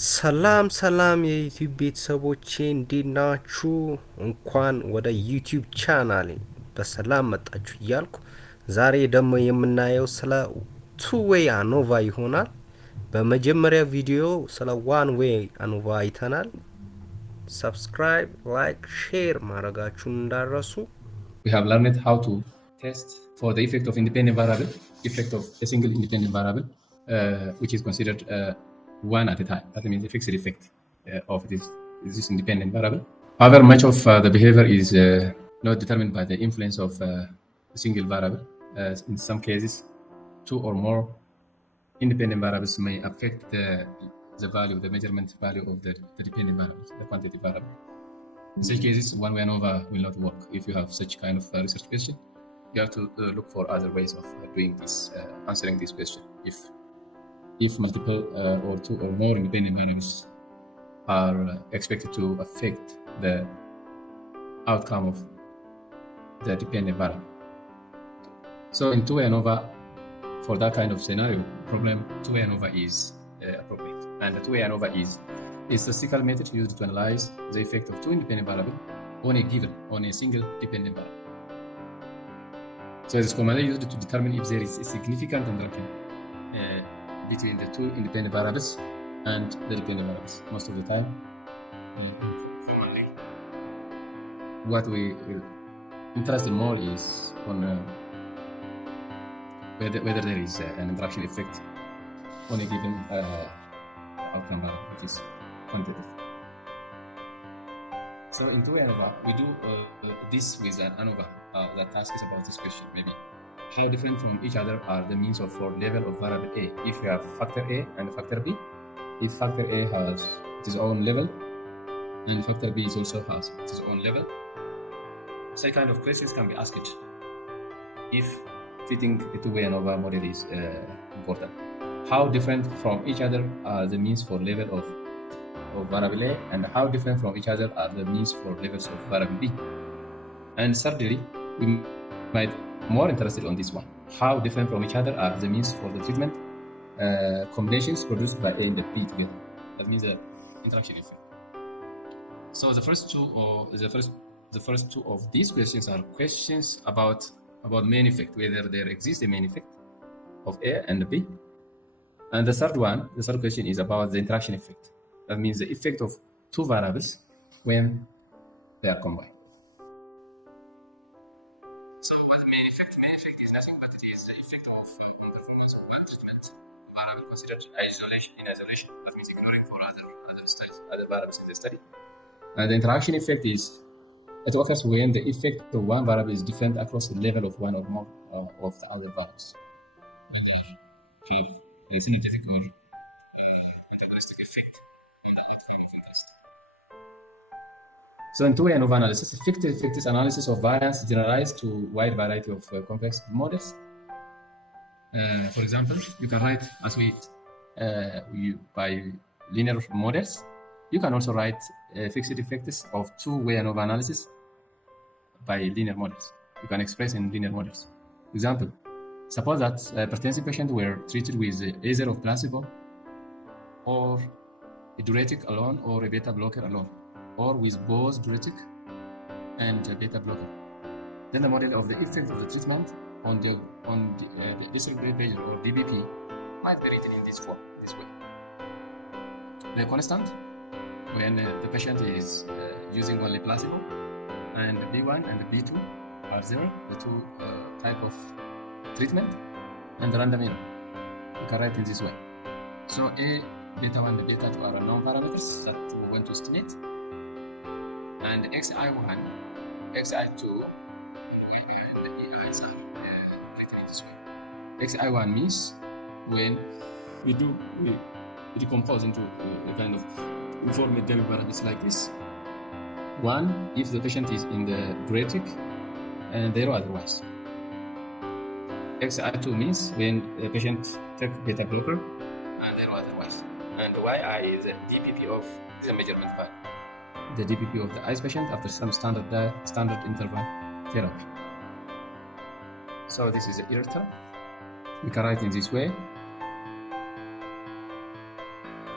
ሰላም ሰላም የዩቲዩብ ቤተሰቦቼ እንዴት ናችሁ? እንኳን ወደ ዩቲዩብ ቻናሌ በሰላም መጣችሁ እያልኩ ዛሬ ደግሞ የምናየው ስለ ቱ ዌይ አኖቫ ይሆናል። በመጀመሪያ ቪዲዮ ስለ ዋን ዌይ አኖቫ አይተናል። ሰብስክራይብ፣ ላይክ፣ ሼር ማድረጋችሁን እንዳረሱ። We have learned how to test for the effect of independent variable, effect of a single independent variable, which is considered one at a time. That means the fixed effect of this independent variable. However, much of the behavior is not determined by the influence of a single variable. In some cases, two or more independent variables may affect the value, the measurement value of the dependent variable, the quantitative variable. In such cases, one-way ANOVA will not work. If you have such kind of research question, you have to look for other ways of doing this, answering this question. If multiple or two or more independent variables are expected to affect the outcome of the dependent variable. So in two-way ANOVA, for that kind of scenario problem, two-way ANOVA is appropriate. And the two-way ANOVA is a statistical method used to analyze the effect of two independent variables on a single dependent variable. So it is commonly used to determine if there is a significant interaction between the two independent variables and the dependent variables. Most of the time, commonly, what we interested more is on whether there is an interaction effect on a given outcome variable, which is quantitative. So in two-way ANOVA, we do this with an ANOVA that asks about this question, maybe. How different from each other are the means of for level of variable A if we have factor A and factor B? If factor A has its own level and factor B also has its own level, such kind of questions can be asked if fitting a two-way ANOVA model is important. How different from each other are the means for level of variable A, and how different from each other are the means for levels of variable B? And thirdly, we might more interested on this one. How different from each other are the means for the treatment combinations produced by A and B together? That means the interaction effect. So the first two of these questions are questions about main effect, whether there exists a main effect of A and B. And the third question is about the interaction effect. That means the effect of two variables when they are combined. So what the main effect? Main effect is nothing but it is the effect of performance of one treatment variable considered in isolation. That means ignoring for other variables in the study. And the interaction effect is it occurs when the effect of one variable is different across the level of one or more of the other variables. And they have a synergetic or antagonistic effect on the outcome of interest. So in two-way ANOVA analysis, effective analysis of variance generalized to wide variety of complex models. For example, you can write as by linear models. You can also write fixed effects of two-way ANOVA analysis by linear models. You can express in linear models. Example, suppose that hypertensive patients were treated with either of placebo or a diuretic alone or a beta blocker alone, or with both diuretic and beta blocker. Then the model of the effect of the treatment on the district blood pressure or DBP might be written in this way. The constant when the patient is using only placebo, and B1 and B2 are there, the two type of treatment, and the random error. You can write in this way. So A, beta 1 and beta 2 are known parameters that we want to estimate, and xi1, xi2, and the EIs are written in this way. xi1 means when we decompose into a kind of informal demi variables like this. One, if the patient is in the diuretic, and zero otherwise. xi2 means when the patient takes beta blocker, and zero otherwise. And yi is the DPP of the measurement value, the DPP of the ICE patient after some standard interval therapy. So this is the error term. We can write in this way.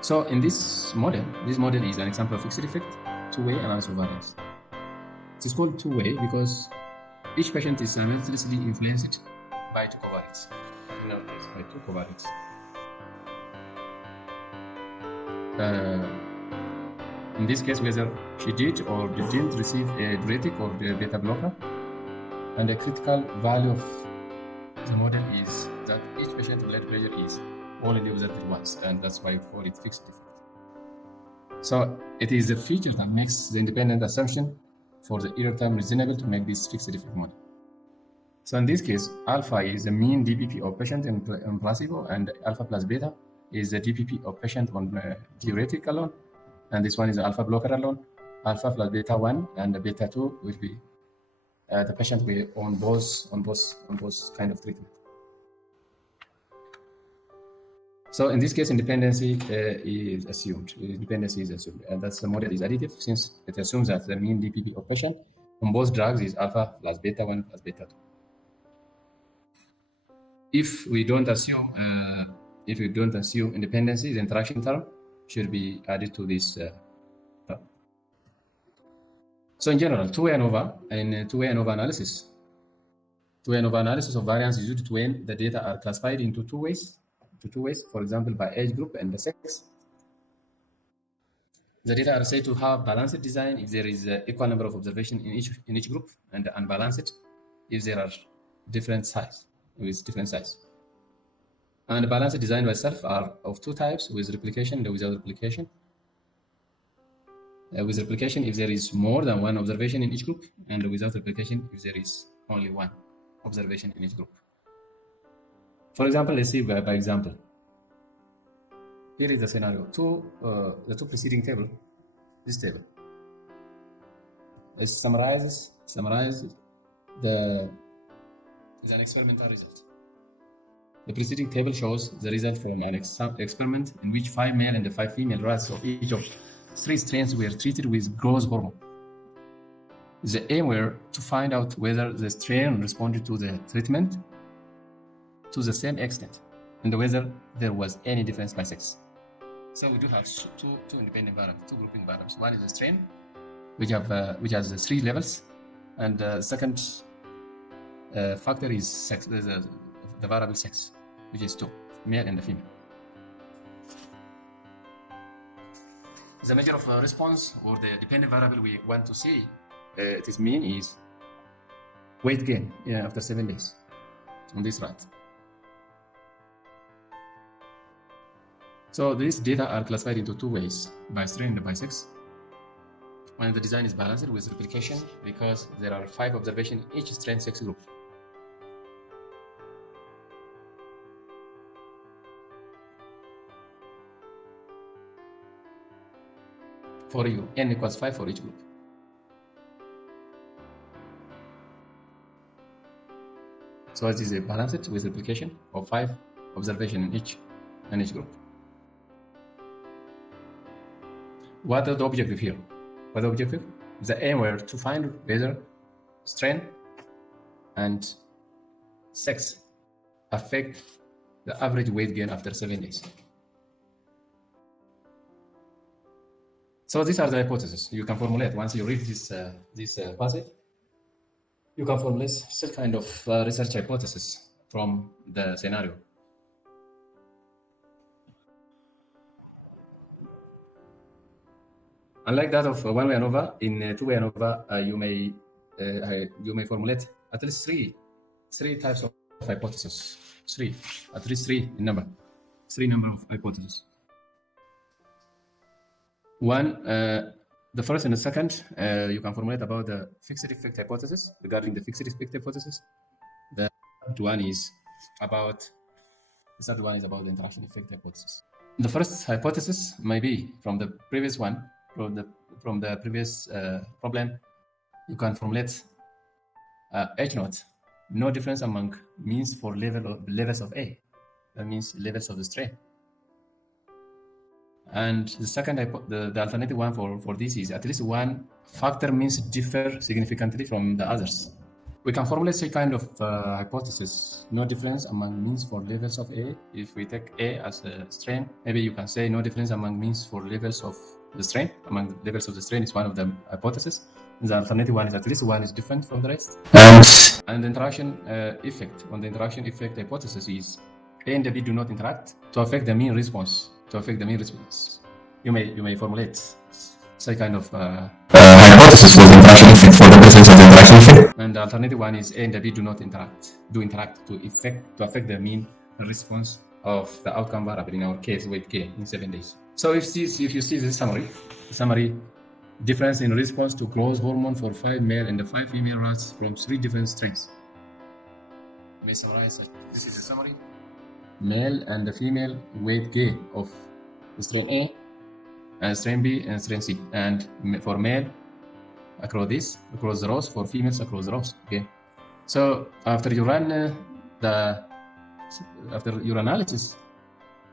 So in this model is an example of fixed effect, two-way analysis of variance. It is called two-way because each patient is simultaneously influenced by two covariates. In our case, by two covariates. In this case, whether she did or didn't receive a diuretic or a beta blocker, and a critical value of the model is that each patient blood pressure is only observed once, and that's why we call it fixed effect. So it is the feature that makes the independent assumption for the error term reasonable to make this fixed effect model. So in this case, alpha is the mean DPP of patient in placebo, and alpha plus beta is the DPP of patient on diuretic alone, and this one is alpha blocker alone. Alpha plus beta 1 and beta 2 will be the patient will on both kind of treatment. So in this case, independency is assumed. Dependency is assumed, and that's the model is additive since it assumes that the mean DPP of patient on both drugs is alpha plus beta 1 plus beta 2. If we don't assume independency, the interaction term should be added to this term. So in general, two-way Anova analysis of variance is used when the data are classified into two ways, for example, by age group and the sex. The data are said to have balanced design if there is an equal number of observations in each group, and unbalanced if there are different size. And the balanced design by itself are of two types, with replication and without replication. With replication if there is more than one observation in each group, and without replication if there is only one observation in each group. For example, let's see by example. Here is the scenario. The two preceding table, this table, it summarizes an experimental result. The preceding table shows the result from an experiment in which 5 male and 5 female rats of each of 3 strains were treated with growth hormone. The aim were to find out whether the strain responded to the treatment to the same extent, and whether there was any difference by sex. So we do have two independent variables, two grouping variables. One is the strain, which has 3 levels, and the second factor is sex, the variable sex, which is 2, male and female. The measure of response, or the dependent variable we want to see, it is mean is weight gain after 7 days on this rat. So these data are classified into 2 ways, by strain and by sex. When the design is balanced with replication, because there are 5 observations in each strain sex group. For you, n equals 5 for each group. So it is a balanced with replication of 5 observations in each group. What is the objective here? What the objective? The aim were to find whether strain and sex affect the average weight gain after 7 days. So these are the hypotheses you can formulate. Once you read this passage, you can formulate some kind of research hypothesis from the scenario. Unlike that of one-way Anova, in two-way Anova, you may formulate at least three types of hypotheses. At least three in number. 3 number of hypotheses. One, the first and the second, you can formulate about the fixed effect hypothesis. Regarding the fixed effect hypothesis, the third one is about the interaction effect hypothesis. The first hypothesis may be from the previous one, from the previous problem. You can formulate H naught, no difference among means for levels of A. That means levels of the strain. And the second, the alternative one for this is at least one factor means differ significantly from the others. We can formulate such kind of hypothesis: no difference among means for levels of A. If we take A as a strain, maybe you can say no difference among means for levels of the strain. Among the levels of the strain is one of the hypotheses. The alternative one is at least one is different from the rest. And the interaction effect on the interaction effect hypothesis is A and B do not interact to affect the mean response. You may formulate such kind of hypothesis for the interaction effect, for the presence of the interaction effect. And the alternative one is A and B do not interact to affect the mean response of the outcome variable, in our case weight K, in 7 days. So if you see the summary, difference in response to growth hormone for 5 male and 5 female rats from 3 different strains. May summarize it. This is the summary. Male and the female weight gain of strain A and strain B and strain C, and for male across the rows, for females across the rows. Okay. So after you run after your analysis,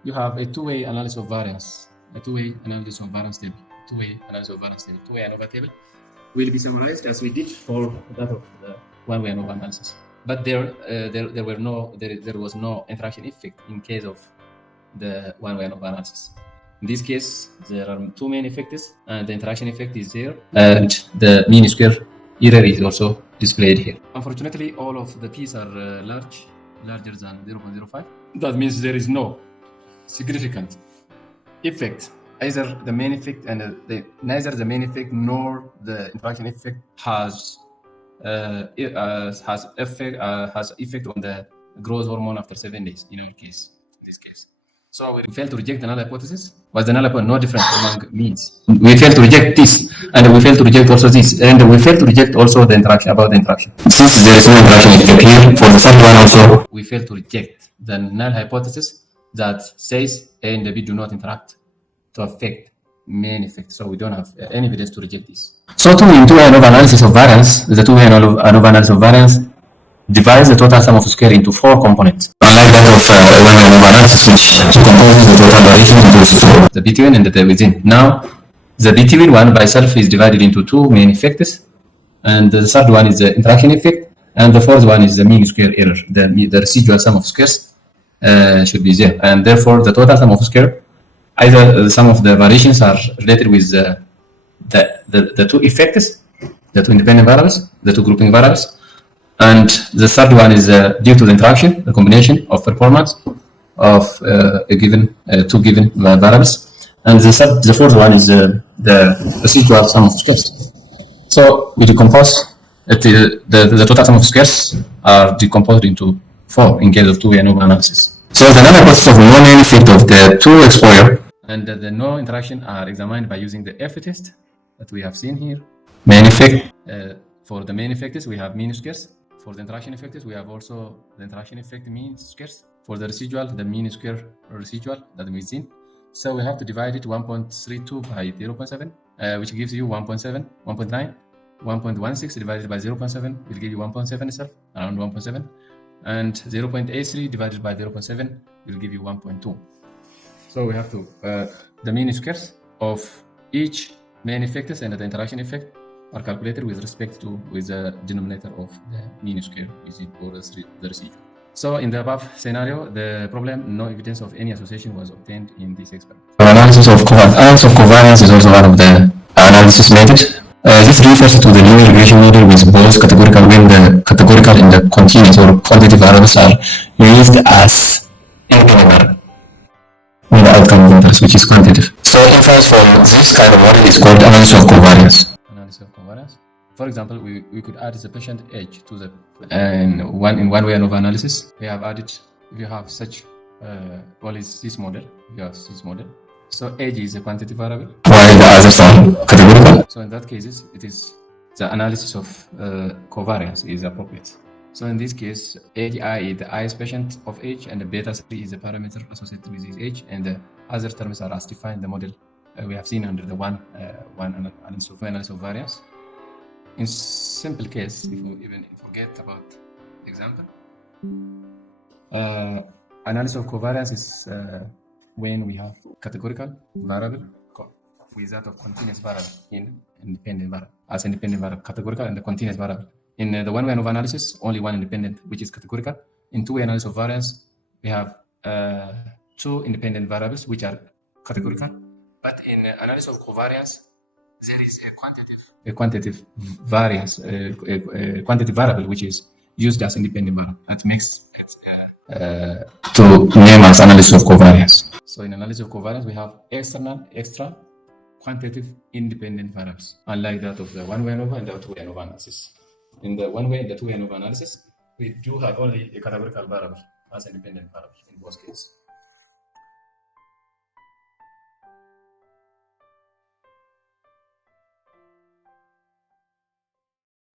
you have a two-way analysis of variance, two-way Anova table will be summarized as we did for that of the one-way Anova analysis. But there was no interaction effect in case of the one-way Anova analysis. In this case, there are two main effects, and the interaction effect is there, and the mean square error is also displayed here. Unfortunately, all of the p's are larger than 0.05. That means there is no significant effect. Either the main effect and neither the main effect nor the interaction effect has effect on the growth hormone after 7 days. In this case. So we failed to reject the null hypothesis. Was the null hypothesis no different among means? We failed to reject this, and we failed to reject also this, and we failed to reject also the interaction about the interaction. Since there is no interaction effect here, for the third one also, we failed to reject the null hypothesis that says A and B do not interact to affect main effect. So we don't have any evidence to reject this. So in two-way Anova analysis of variance, the two-way Anova analysis of variance divides the total sum of square into 4 components. Unlike that of one-way Anova analysis, which decomposes the total variation into the between and the within. Now, the between one by itself is divided into 2 main effects, and the third one is the interaction effect, and the fourth one is the mean square error. The residual sum of squares should be there, and therefore the total sum of square, either some of the variations are related with the two effects, the two independent variables, the two grouping variables, and the third one is due to the interaction, the combination of performance of two given variables, and the fourth one is the residual sum of squares. So we decompose the total sum of squares are decomposed into 4 in case of two-way Anova analysis. So the null hypothesis of no main effect of the two exposure and the no interaction are examined by using the F test that we have seen here. Main effect. For the main effects, we have mean squares. For the interaction effects, we have also the interaction effect mean squares. For the residual, the mean square residual that we seen. So we have to divide it 1.32 by 0.7, which gives you 1.7, 1.9, 1.16 divided by 0.7 will give you 1.7 itself, around 1.7. And 0.83 divided by 0.7 will give you 1.2. So we have to, the mean squares of each main effects and the interaction effect are calculated with respect to the denominator of the mean square, or the residual. So in the above scenario, the problem, no evidence of any association was obtained in this experiment. Analysis of covariance is also one of the analysis methods. This refers to the linear regression model with both categorical when the categorical and the continuous or quantitative variables are used as independent in the outcome of interest, which is quantitative. So inference from this kind of model is called analysis of covariance. For example, we could add the patient age to the one-way Anova analysis. We have added, if you have such is this model, So age is a quantitative variable, while the others are categorical. So in that case, it is the analysis of covariance is appropriate. So in this case, age I is the ith patient of age, and the beta 3 is the parameter associated with his age, and the other terms are as defined in the model we have seen under the one analysis of variance. In simple case, if we even forget about the example, analysis of covariance is when we have categorical variable with that of continuous variable in independent variable, as independent variable, categorical and the continuous variable. In the one-way ANOVA analysis, only one independent, which is categorical. In two-way analysis of variance, we have two independent variables, which are categorical. But in analysis of covariance, there is a quantitative variance, a quantitative variable, which is used as independent variable. That makes it to name as analysis of covariance. So in analysis of covariance, we have extra quantitative independent variables, unlike that of the one-way ANOVA and the two-way ANOVA analysis. In the one-way and the two-way ANOVA analysis, we do have only a categorical variable as independent variable in both cases.